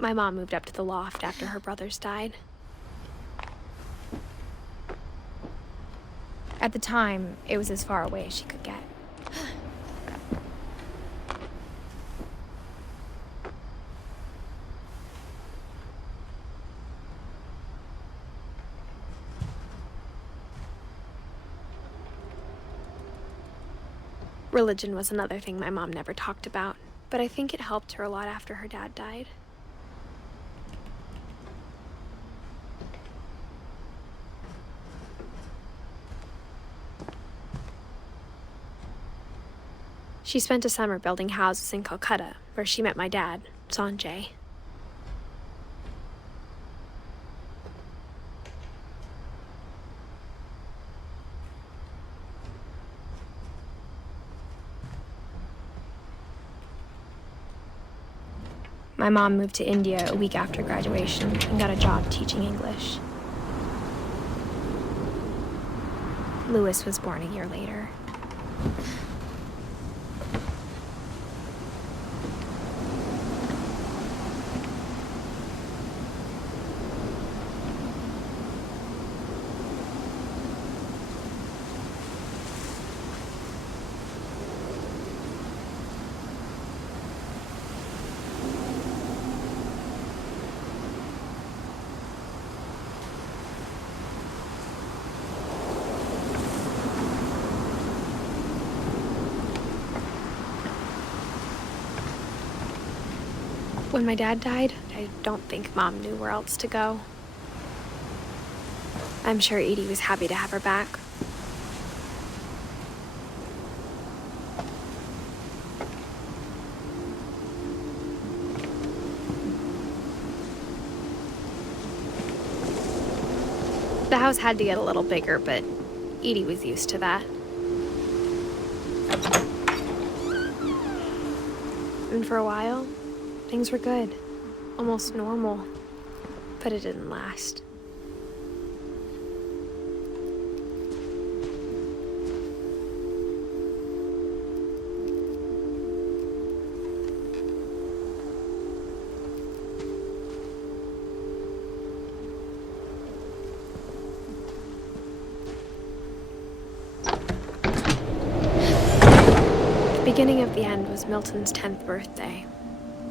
My mom moved up to the loft after her brothers died. At the time, it was as far away as she could get. Religion was another thing my mom never talked about, but I think it helped her a lot after her dad died. She spent a summer building houses in Calcutta, where she met my dad, Sanjay. My mom moved to India a week after graduation and got a job teaching English. Louis was born a year later. When my dad died, I don't think Mom knew where else to go. I'm sure Edie was happy to have her back. The house had to get a little bigger, but Edie was used to that. And for a while, things were good, almost normal, but it didn't last. The beginning of the end was Milton's 10th birthday,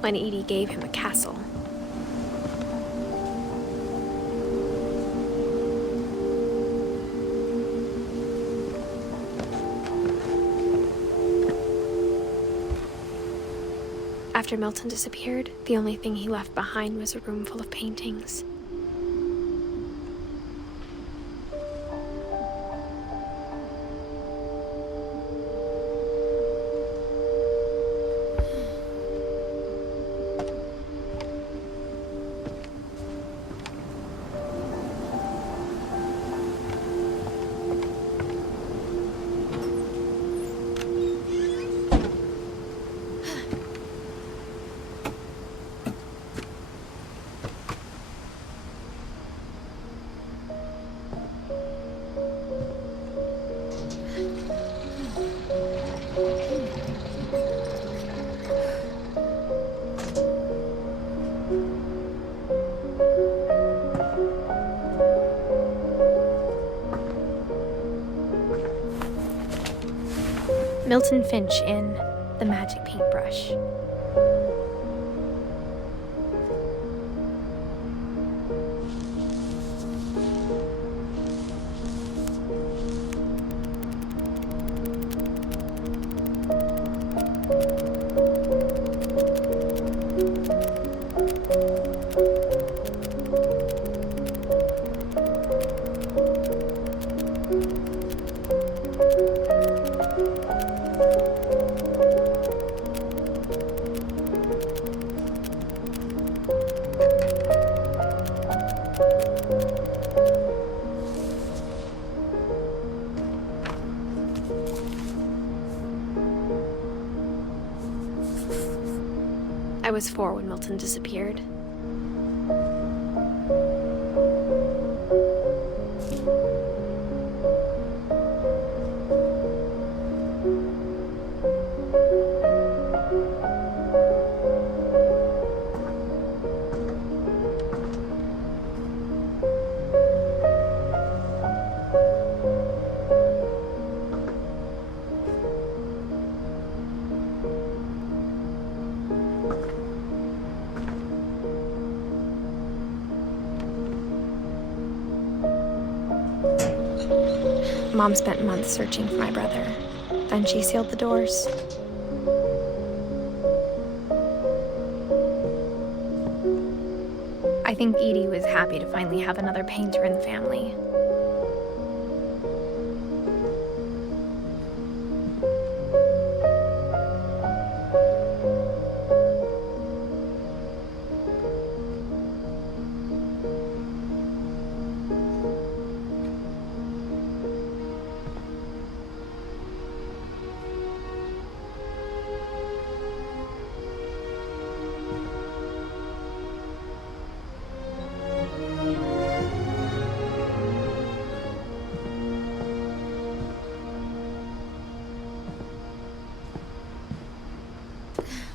when Edie gave him a castle. After Milton disappeared, the only thing he left behind was a room full of paintings. Milton Finch in The Magic Paintbrush. I was 4 when Milton disappeared. Mom spent months searching for my brother. Then she sealed the doors. I think Edie was happy to finally have another painter in the family.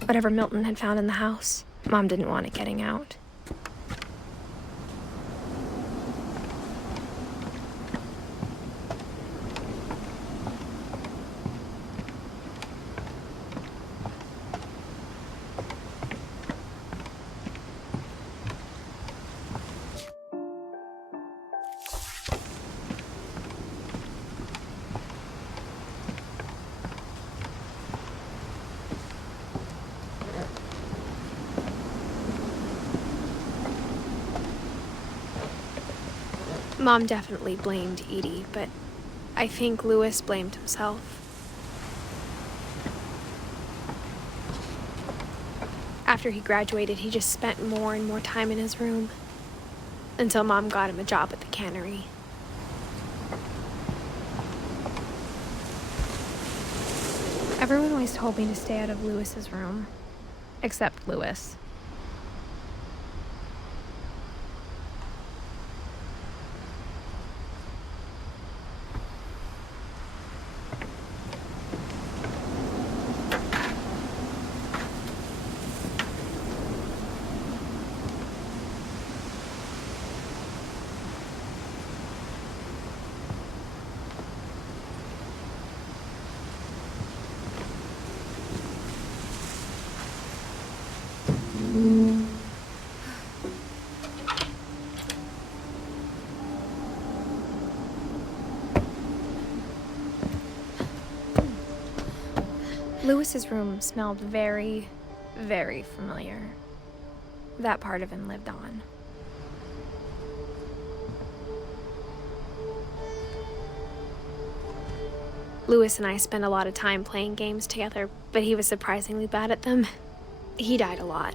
Whatever Milton had found in the house, Mom didn't want it getting out. Mom definitely blamed Edie, but I think Louis blamed himself. After he graduated, he just spent more and more time in his room, until Mom got him a job at the cannery. Everyone always told me to stay out of Louis's room, except Louis. Louis's room smelled very, very familiar. That part of him lived on. Louis and I spent a lot of time playing games together, but he was surprisingly bad at them. He died a lot.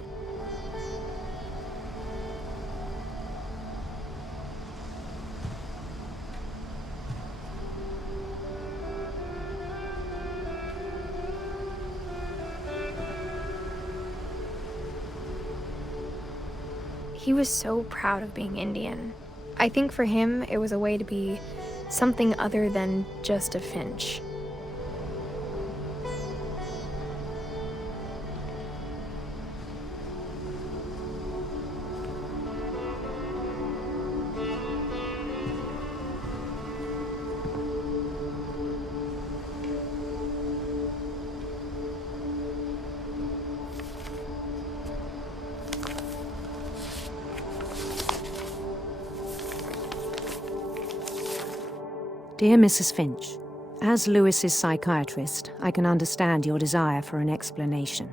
He was so proud of being Indian. I think for him, it was a way to be something other than just a Finch. Dear Mrs. Finch, as Lewis's psychiatrist, I can understand your desire for an explanation.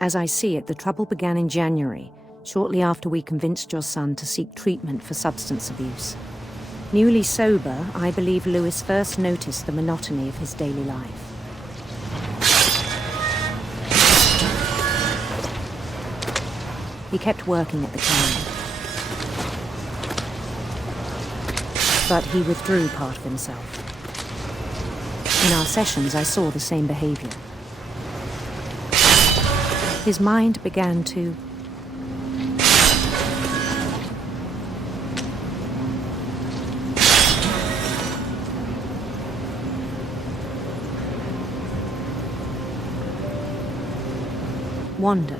As I see it, the trouble began in January, shortly after we convinced your son to seek treatment for substance abuse. Newly sober, I believe Lewis first noticed the monotony of his daily life. He kept working at the cannery, but he withdrew part of himself. In our sessions, I saw the same behavior. His mind began to wander.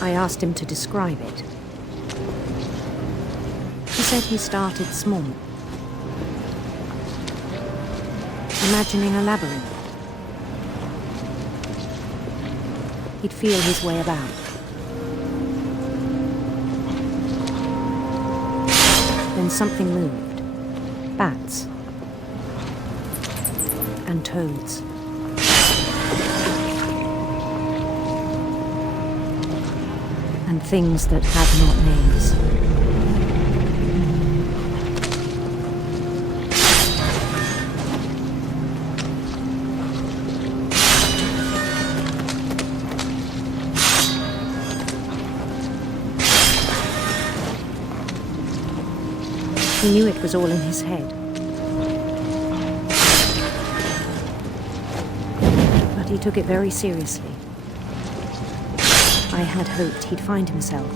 I asked him to describe it. He said he started small, imagining a labyrinth. He'd feel his way about. Then something moved. Bats. And toads. And things that have not names. He knew it was all in his head. But he took it very seriously. I had hoped he'd find himself.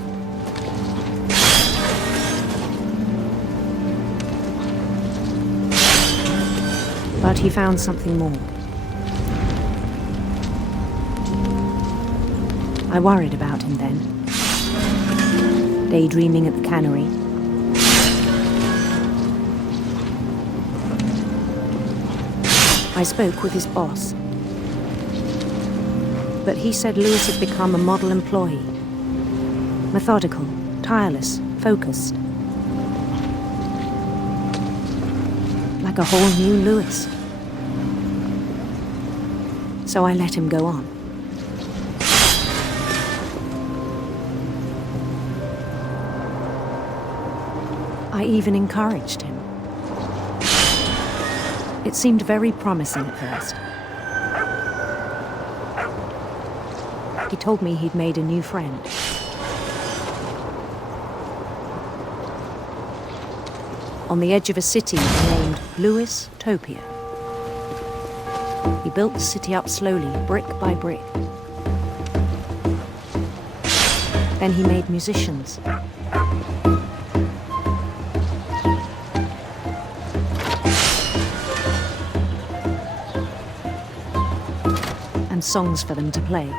But he found something more. I worried about him then. Daydreaming at the cannery. I spoke with his boss. But he said Lewis had become a model employee. Methodical, tireless, focused. Like a whole new Lewis. So I let him go on. I even encouraged him. It seemed very promising at first. He told me he'd made a new friend. On the edge of a city named Lewis Topia. He built the city up slowly, brick by brick. Then he made musicians. And songs for them to play.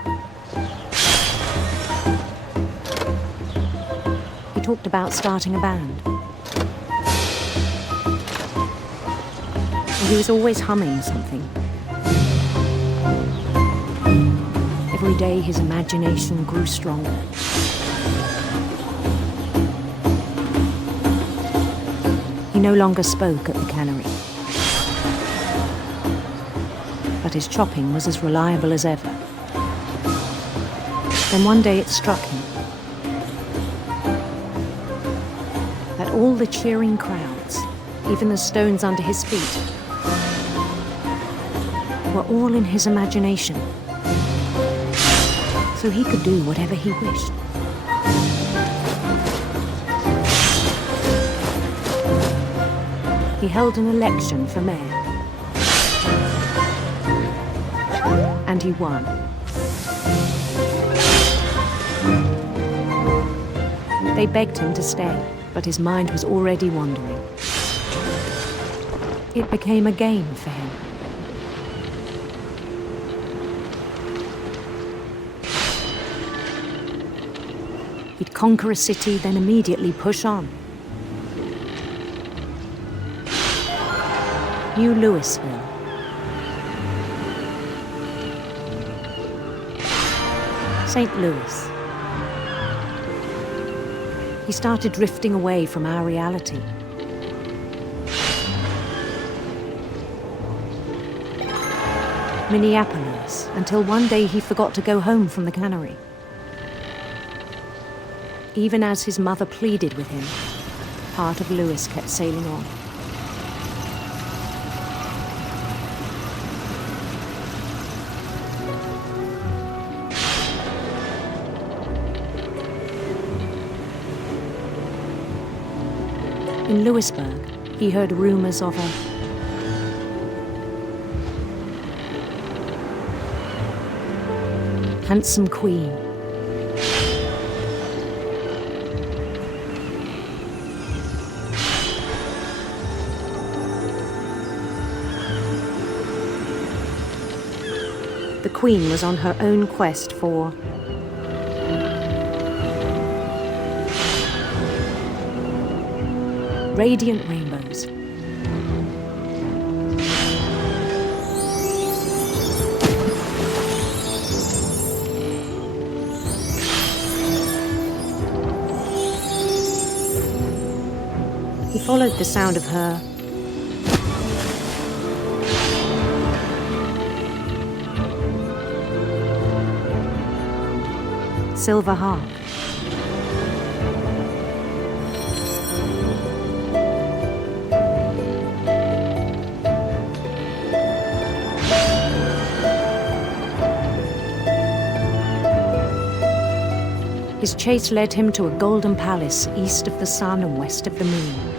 He talked about starting a band. And he was always humming something. Every day his imagination grew stronger. He no longer spoke at the cannery. But his chopping was as reliable as ever. Then one day it struck him that all the cheering crowds, even the stones under his feet, were all in his imagination, so he could do whatever he wished. He held an election for mayor. And he won. They begged him to stay, but his mind was already wandering. It became a game for him. He'd conquer a city, then immediately push on. New Louisville. St. Louis. He started drifting away from our reality. Minneapolis, until one day he forgot to go home from the cannery. Even as his mother pleaded with him, part of Lewis kept sailing on. In Lewisburg, he heard rumors of a handsome queen. The queen was on her own quest for radiant rainbows. He followed the sound of her silver harp. His chase led him to a golden palace east of the sun and west of the moon.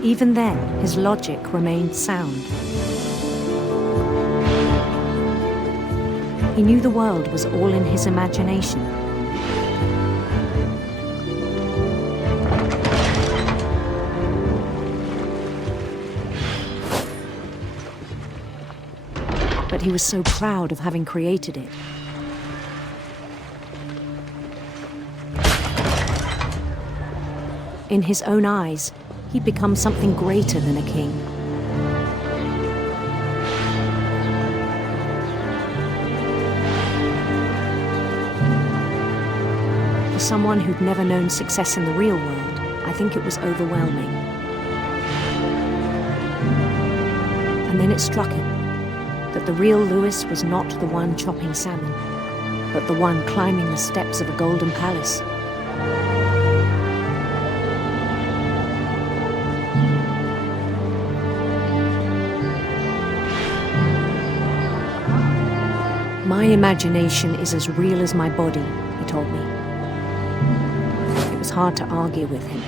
Even then, his logic remained sound. He knew the world was all in his imagination. But he was so proud of having created it. In his own eyes, he'd become something greater than a king. For someone who'd never known success in the real world, I think it was overwhelming. And then it struck him that the real Lewis was not the one chopping salmon, but the one climbing the steps of a golden palace. My imagination is as real as my body, he told me. It was hard to argue with him.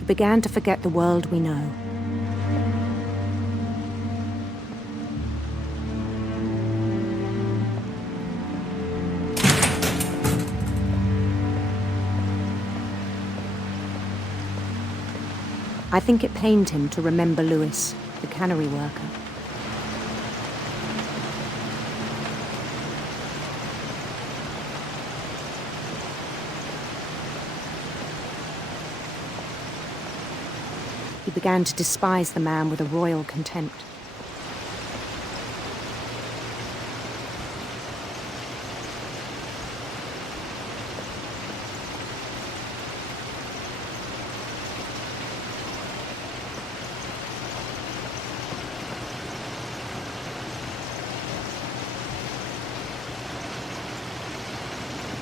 He began to forget the world we know. I think it pained him to remember Lewis, the cannery worker. He began to despise the man with a royal contempt.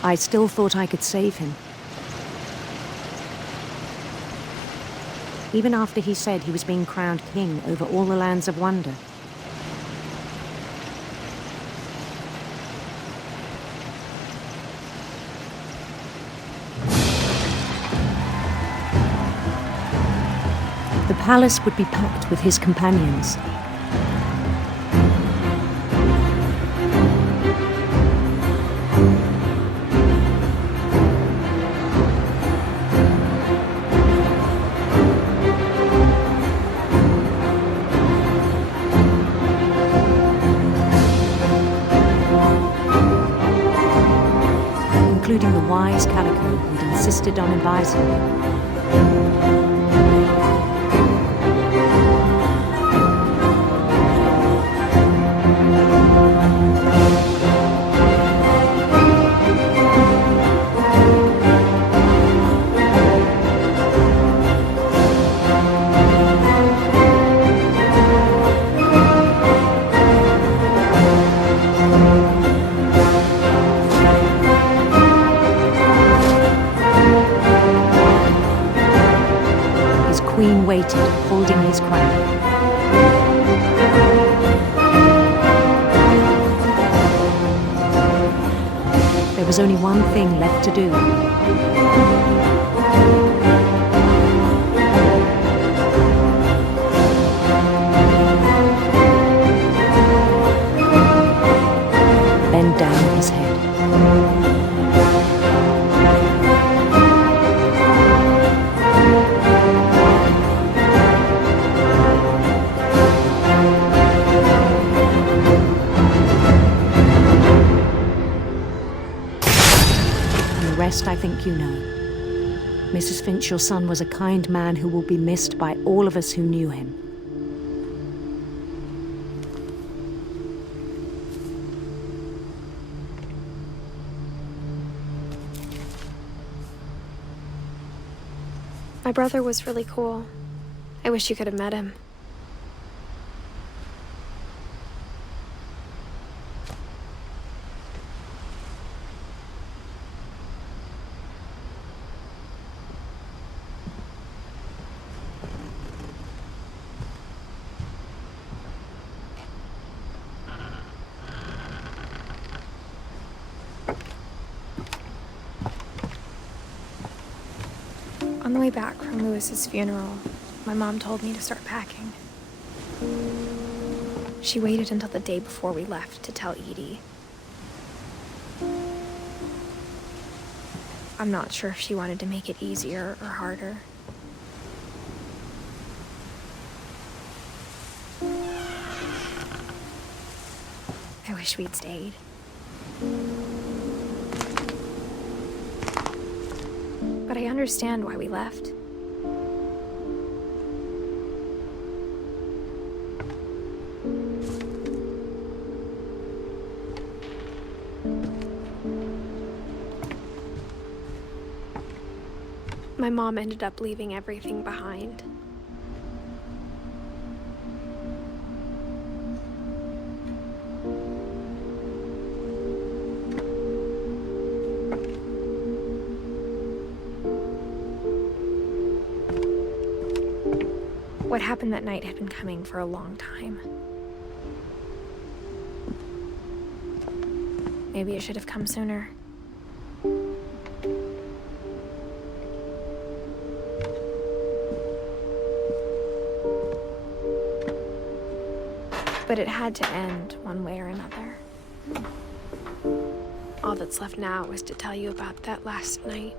I still thought I could save him. Even after he said he was being crowned king over all the lands of wonder. The palace would be packed with his companions. Including the wise Calico who'd insisted on advising him. Queen waited, holding his crown. There was only one thing left to do. Bend down his head. The rest I think you know. Mrs. Finch, your son was a kind man who will be missed by all of us who knew him. My brother was really cool. I wish you could have met him. On the way back from Lewis's funeral, my mom told me to start packing. She waited until the day before we left to tell Edie. I'm not sure if she wanted to make it easier or harder. I wish we'd stayed. But I understand why we left. My mom ended up leaving everything behind. What happened that night had been coming for a long time. Maybe it should have come sooner. But it had to end one way or another. All that's left now is to tell you about that last night.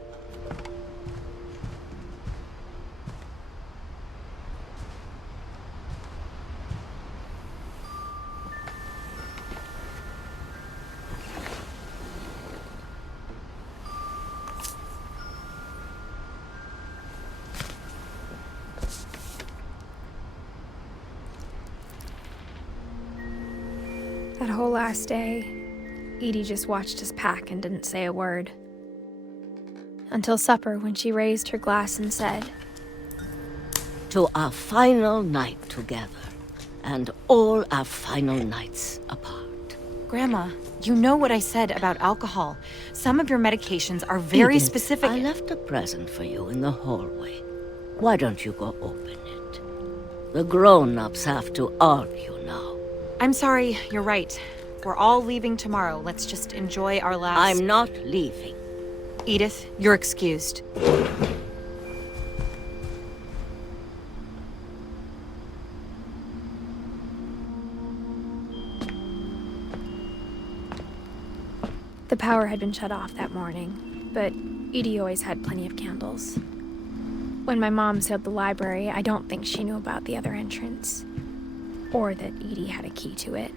That whole last day, Edie just watched us pack and didn't say a word. Until supper, when she raised her glass and said, "To our final night together, and all our final nights apart." Grandma, you know what I said about alcohol. Some of your medications are very Edith, specific. I left a present for you in the hallway. Why don't you go open it? The grown-ups have to argue now. I'm sorry, you're right. We're all leaving tomorrow. Let's just enjoy our last... I'm not leaving. Edith, you're excused. the power had been shut off that morning, but Edie always had plenty of candles. When my mom sealed the library, I don't think she knew about the other entrance, or that Edie had a key to it.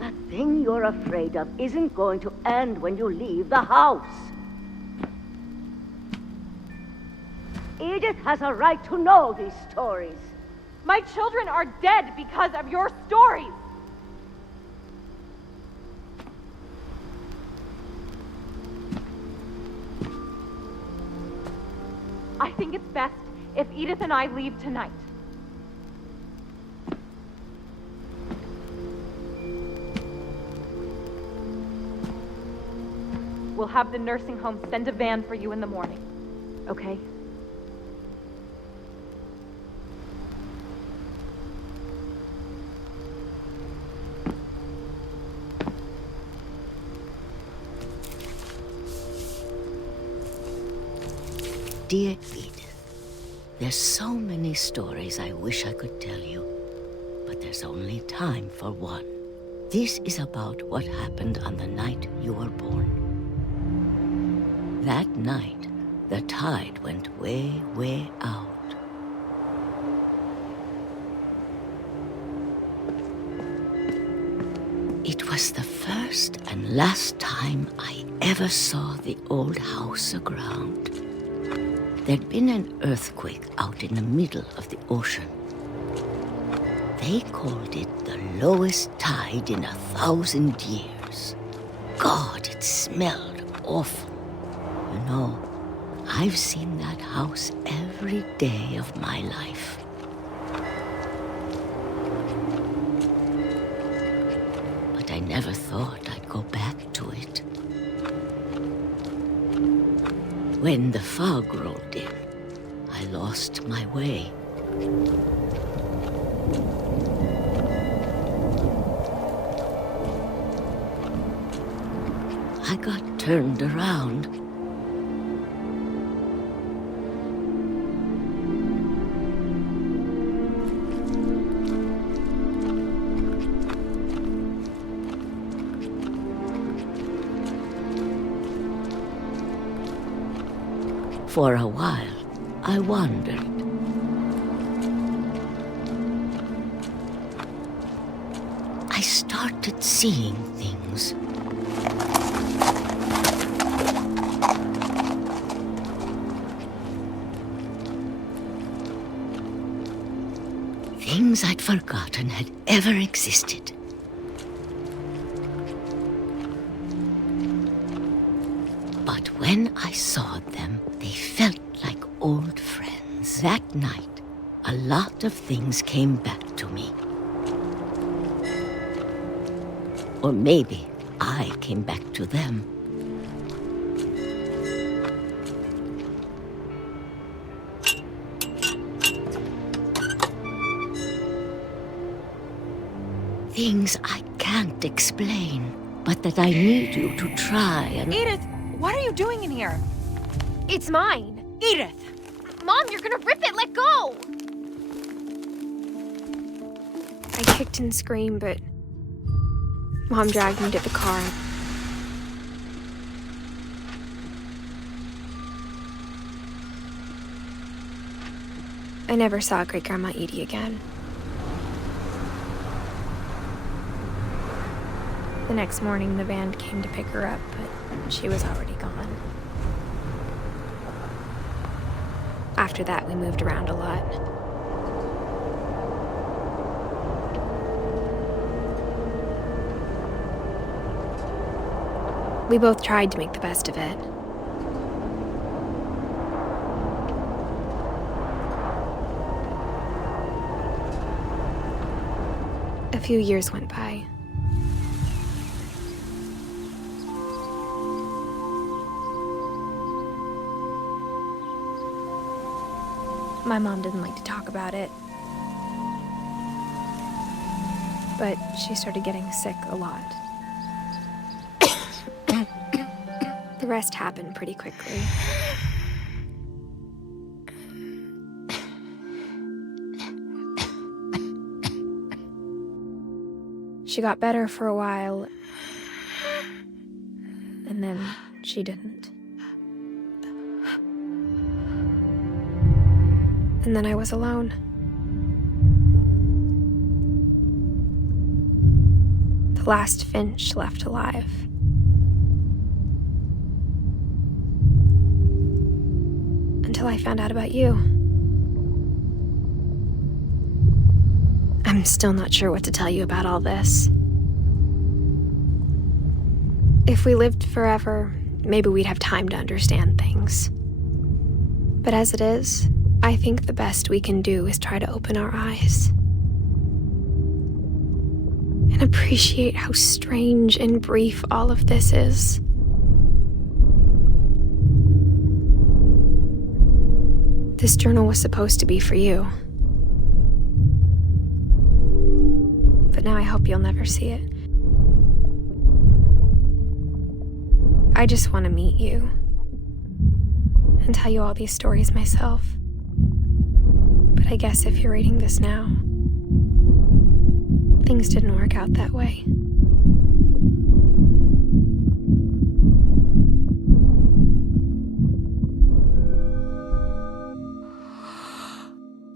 That thing you're afraid of isn't going to end when you leave the house. Edith has a right to know these stories. My children are dead because of your stories! I think it's best if Edith and I leave tonight. We'll have the nursing home send a van for you in the morning, okay? Dear Edith, there's so many stories I wish I could tell you, but there's only time for one. This is about what happened on the night you were born. That night, the tide went way, way out. was the first and last time I ever saw the old house aground. There'd been an earthquake out in the middle of the ocean. They called it the lowest tide in 1,000 years. God, it smelled awful. You know, I've seen that house every day of my life. But I never thought I'd go back to it. When the fog rolled in, I lost my way. I got turned around. For a while, I wandered. I started seeing things. Things I'd forgotten had ever existed. But when I saw them, they felt like old friends. That night, a lot of things came back to me. Or maybe I came back to them. Things I can't explain, but that I need you to try and... Edith, what are you doing in here? It's mine. Edith! Mom, you're gonna rip it! Let go! I kicked and screamed, but Mom dragged me to the car. I never saw Great-Grandma Edie again. The next morning, the van came to pick her up, but she was already gone. After that, we moved around a lot. We both tried to make the best of it. A few years went by. My mom didn't like to talk about it, but she started getting sick a lot. The rest happened pretty quickly. She got better for a while, and then she didn't. And then I was alone. The last Finch left alive. Until I found out about you. I'm still not sure what to tell you about all this. If we lived forever, maybe we'd have time to understand things. But as it is, I think the best we can do is try to open our eyes and appreciate how strange and brief all of this is. This journal was supposed to be for you. But now I hope you'll never see it. I just want to meet you and tell you all these stories myself. But I guess if you're reading this now, things didn't work out that way.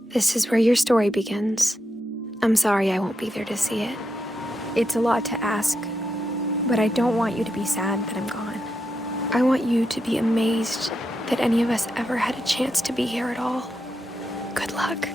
This is where your story begins. I'm sorry I won't be there to see it. It's a lot to ask, But I don't want you to be sad that I'm gone. I want you to be amazed that any of us ever had a chance to be here at all. Good luck.